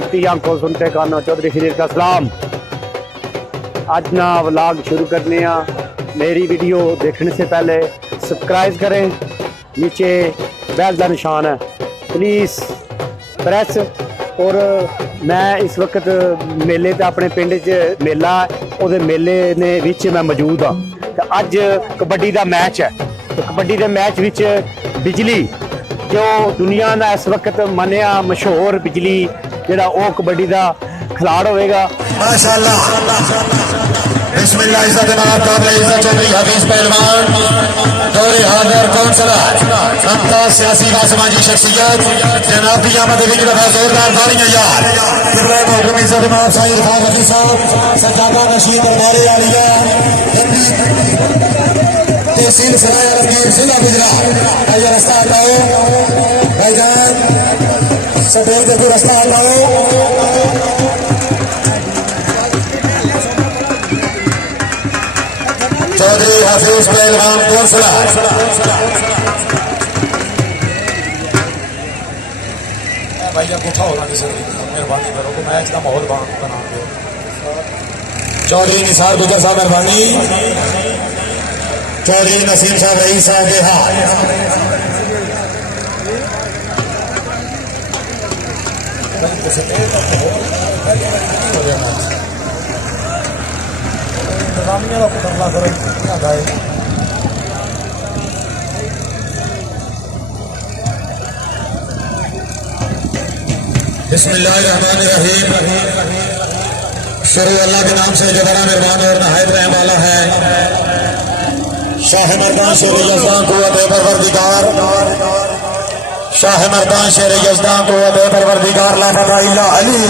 देखती आंखों सुनते कानों, चौधरी खलील का सलाम। आज ना व्लॉग शुरू करने मेरी वीडियो देखने से पहले सब्सक्राइब करें, नीचे बेल का निशान है प्लीज़ प्रेस। और मैं इस वक्त मेले ते अपने पिंड च मेला उहदे मेले ने विच मैं मौजूद हाँ। तो अज कबड्डी का मैच है, तो कबड्डी के मैच विच बिजली जो दुनिया का इस वक्त मनिया मशहूर बिजली जिहड़ा वो कबड्डी का खिलाड़ होएगा। माशाअल्लाह बिस्मिल्लाह इज्जत नात काबिल इज्जत चौधरी हफीज पहलवान दौरे हाजिर काउंसलर संता सियासी व समाजी शख्सियत जनाब की आमद भी दफा जोरदार तालियां यार किबला हुकुम इज्जत नात साईं रफात हफीज साहब सजादा नशीद दरबारे आलिया तहसील सराय अरबगीर जिला गुजरात। आइए रास्ता हटाओ भाईजान, सफेद देखो रास्ता हटाओ। चौधरी हफीज पहलवान काउंसलर भैया उठा होगा मेहरबानी करो कि मैच का माहौल बना दो। चौधरी निसार गुजर साहब मेहरबानी, चौधरी नसीम साहब रईस साहब के हाथ इंतजामिया का पता करो बिस्मिल्लाहिर्रहमानिर्रहीम। शुरू अल्लाह के नाम से जो बड़ा मेहरबान और नहायत रहने वाला है। शाह मर्दान शेर यज़दान क़ुव्वत परवरदिगार, शाह मर्दान शेर यज़दान क़ुव्वत परवरदिगार, ला फता इल्ला अली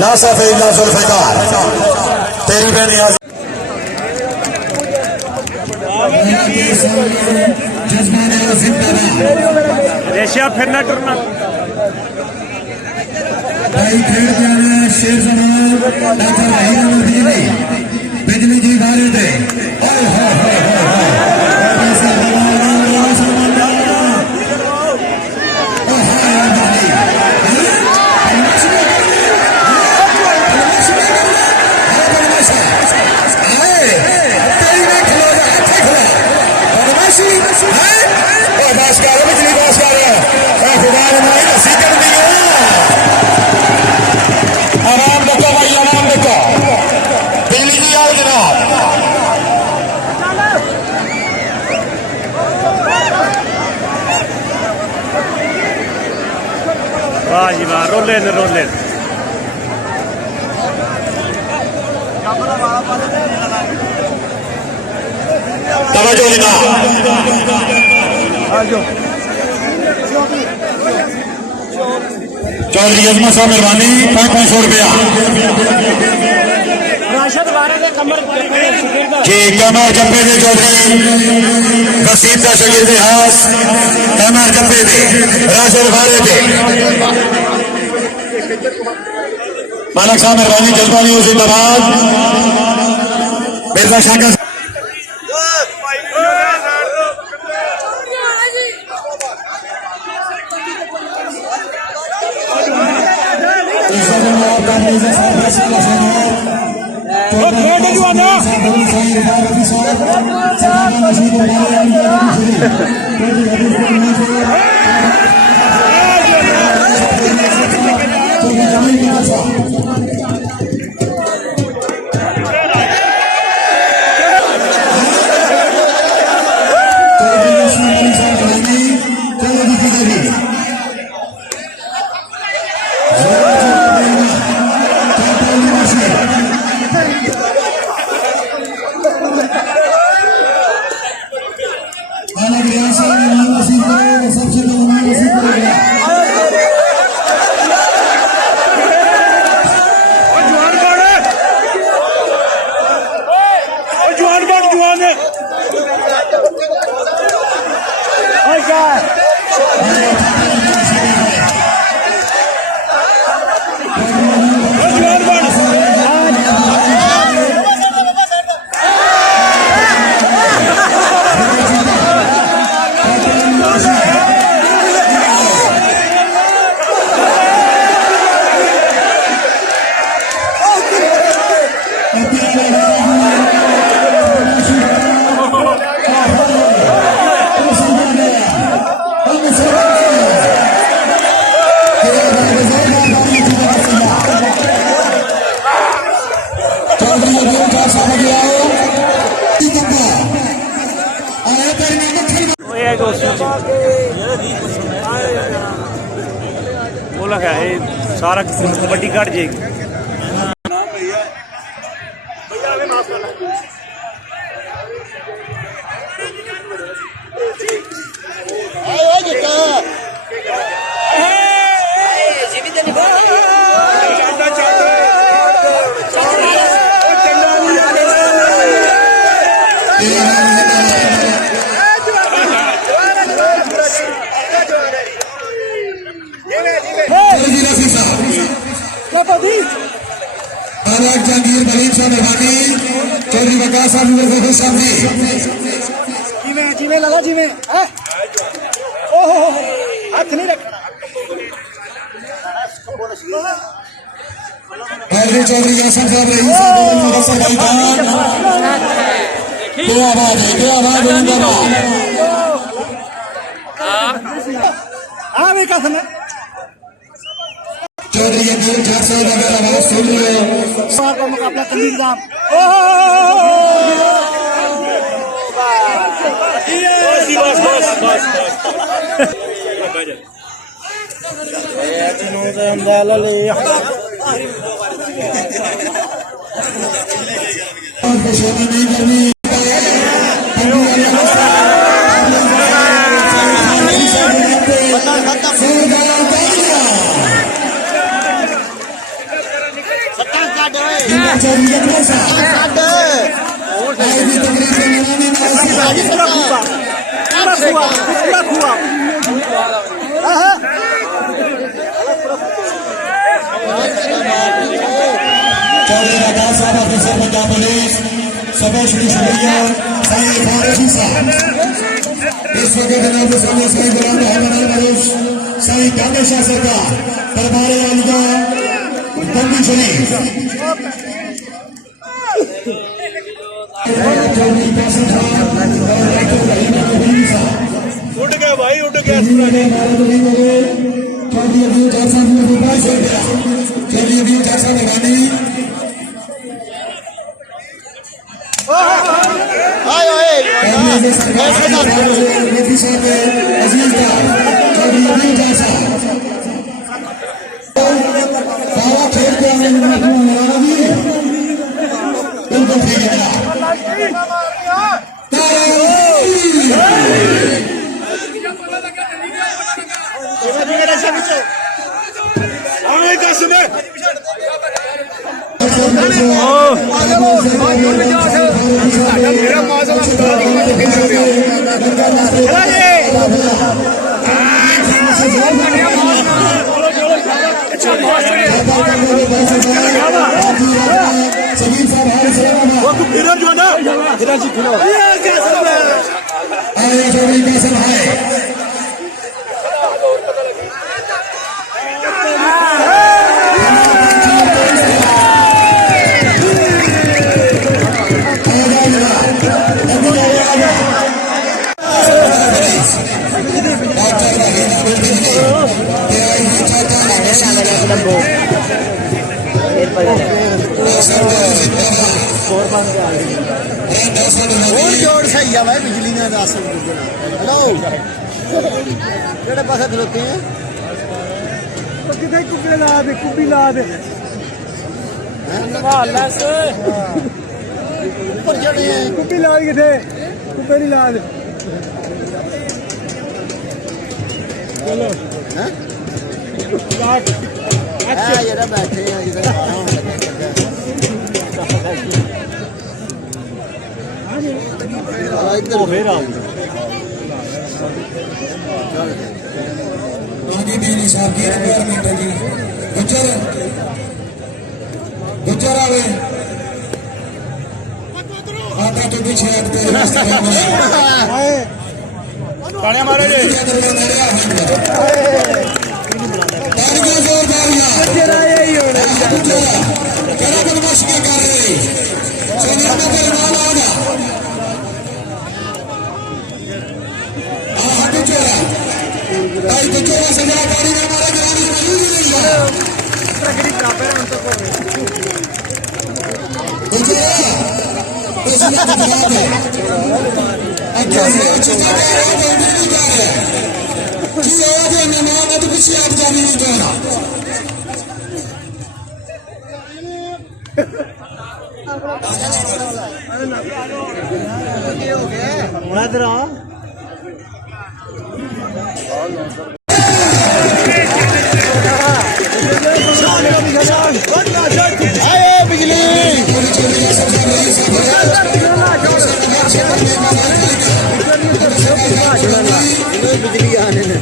ला सफ़ इल्ला ज़ुल्फ़िकार। तेरी बेनियाज़ रेशिया फिर ना टूरना भाई खेल जाना शेर जमान डॉक्टर वहीद बिजली बिजली जी बारे थे। वाह जी वाह, रोले न रोले चौधरी अजमत साहब मेहरबानी 500 रुपया कमर जप्पे दे चौधरी वसीम का शगीर हास कमर जप्पे दे राशद भारे दे मालक साहब मेहरबानी जज्बानी हुसैनाबाद मिर्जा शाह सारा किसी कबड्डी कट जाएगी। जहांगीर बलीम साहब मेहरबानी चौधरी वकार साहब सामने जिमें लगा जिमें ओहो हाथ नहीं रखना चौधरी यासर साहब रहीम साहब क्या आवाज है हाँ भी कसम है चौधरी जट साहब अगर आवाज सुन रहे हो का मुकाबला तंजीम साहब नहीं करनी चौधरी वकार साहब ऑफिसर पंजाब पुलिस सबश्री शुक्रिया साईं फारूकी साहब इस वक्त जनाब सामने साईं गुलाम मोहम्मद मरूश साईं कामेशा सरकार दरबार वालिया बंदी शरीफ उठ गया भाई उठ गया जोड़ सही है भाई बिजली ने 10 हेलो केड़े पासे खलोते हैं किथे कुबी ला दे कुबी ला दे वालस ऊपर चढ़े हैं कुबी ला किथे कुबे नहीं ला दे चलो हैं काट अच्छा जेड़ा बैठे हैं जिधर गुजर आवे आता तो पीछे ताड़ियां मारो जी इधर आ आए बिजली बिजली आने ने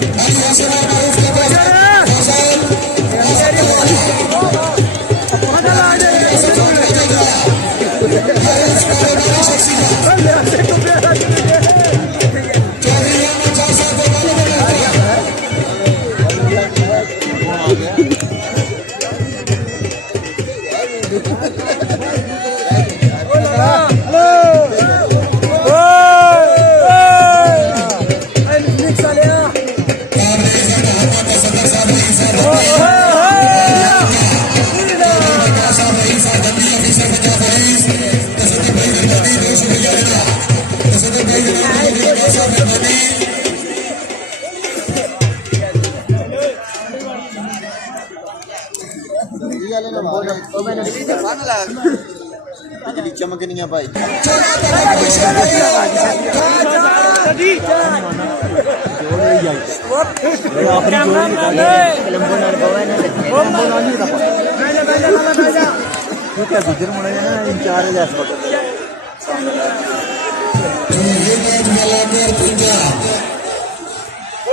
चमकनिया भाई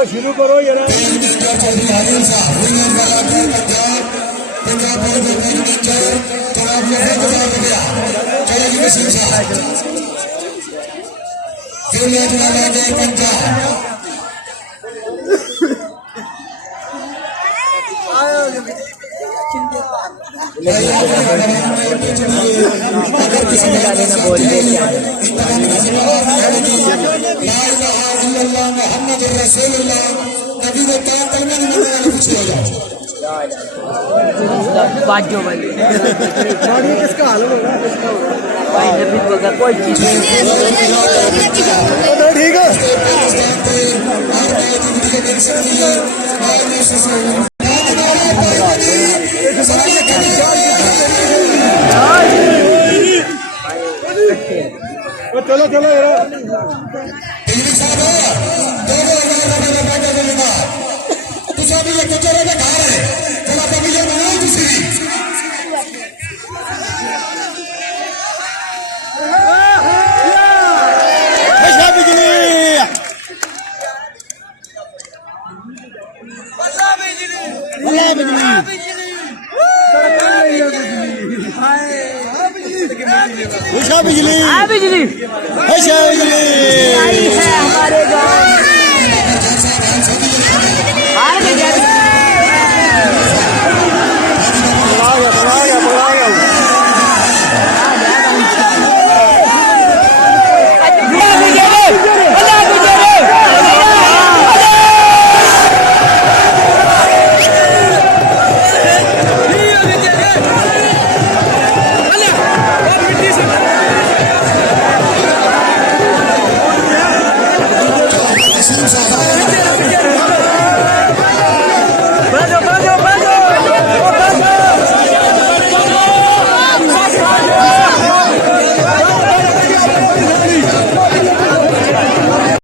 शुरू करो यार बाजो भाई किसका हाल होगा भाई नबी होगा कोई चीज ठीक है चलो चलो यार बिजली बिजली बिजली आई है हमारे गाँव